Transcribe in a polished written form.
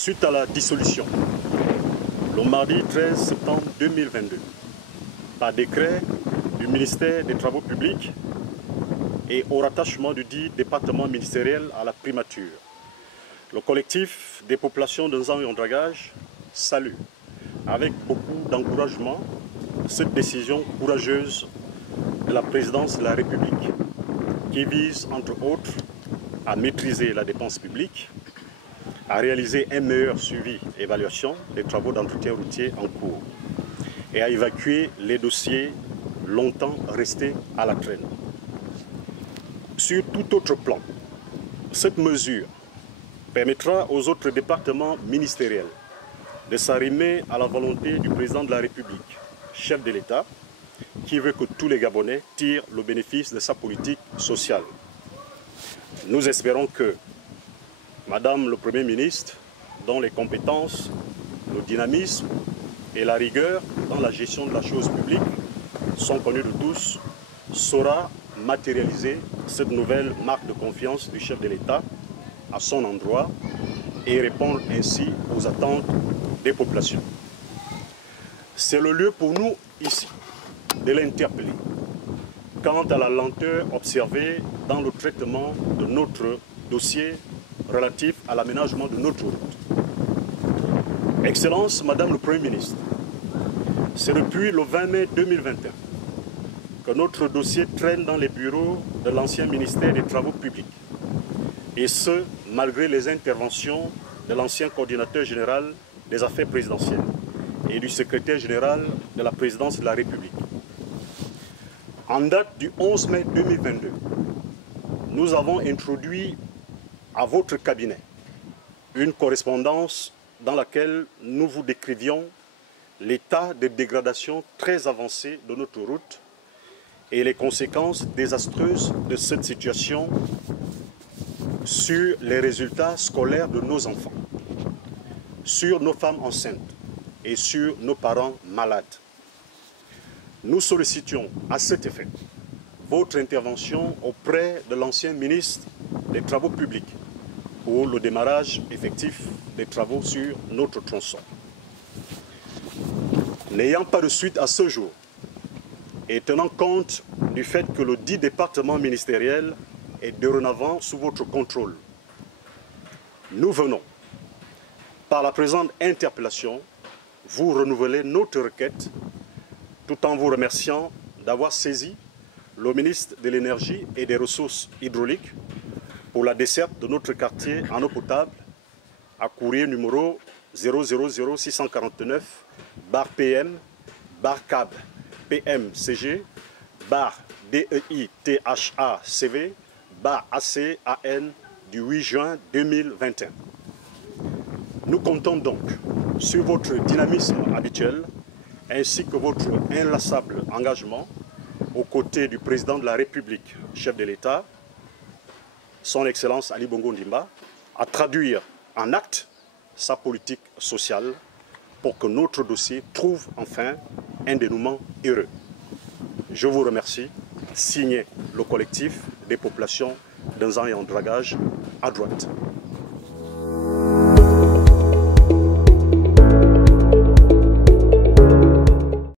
Suite à la dissolution, le mardi 13 septembre 2022, par décret du ministère des Travaux publics et au rattachement du dit département ministériel à la primature, le collectif des populations d'Nzan et Ondragage salue avec beaucoup d'encouragement cette décision courageuse de la présidence de la République qui vise, entre autres, à maîtriser la dépense publique, à réaliser un meilleur suivi et évaluation des travaux d'entretien routier en cours et à évacuer les dossiers longtemps restés à la traîne. Sur tout autre plan, cette mesure permettra aux autres départements ministériels de s'arrimer à la volonté du président de la République, chef de l'État, qui veut que tous les Gabonais tirent le bénéfice de sa politique sociale. Nous espérons que Madame le Premier ministre, dont les compétences, le dynamisme et la rigueur dans la gestion de la chose publique sont connus de tous, saura matérialiser cette nouvelle marque de confiance du chef de l'État à son endroit et répondre ainsi aux attentes des populations. C'est le lieu pour nous, ici, de l'interpeller quant à la lenteur observée dans le traitement de notre dossier relatif à l'aménagement de notre route. Excellence, Madame le Premier ministre, c'est depuis le 20 mai 2021 que notre dossier traîne dans les bureaux de l'ancien ministère des Travaux publics, et ce, malgré les interventions de l'ancien coordinateur général des affaires présidentielles et du secrétaire général de la présidence de la République. En date du 11 mai 2022, nous avons introduit à votre cabinet une correspondance dans laquelle nous vous décrivions l'état de dégradation très avancé de notre route et les conséquences désastreuses de cette situation sur les résultats scolaires de nos enfants, sur nos femmes enceintes et sur nos parents malades. Nous sollicitions à cet effet votre intervention auprès de l'ancien ministre des Travaux publics pour le démarrage effectif des travaux sur notre tronçon. N'ayant pas de suite à ce jour et tenant compte du fait que le dit département ministériel est dorénavant sous votre contrôle, nous venons, par la présente interpellation, vous renouveler notre requête tout en vous remerciant d'avoir saisi le ministre de l'Énergie et des Ressources hydrauliques pour la desserte de notre quartier en eau potable à courrier numéro 000-649-PM-CAB PMCG-DEITHACV-ACAN du 8 juin 2021. Nous comptons donc sur votre dynamisme habituel ainsi que votre inlassable engagement aux côtés du président de la République, chef de l'État, son Excellence Ali Bongo Ondimba, à traduire en actes sa politique sociale pour que notre dossier trouve enfin un dénouement heureux. Je vous remercie. Signé le collectif des populations d'Nzan et Ondragage à droite.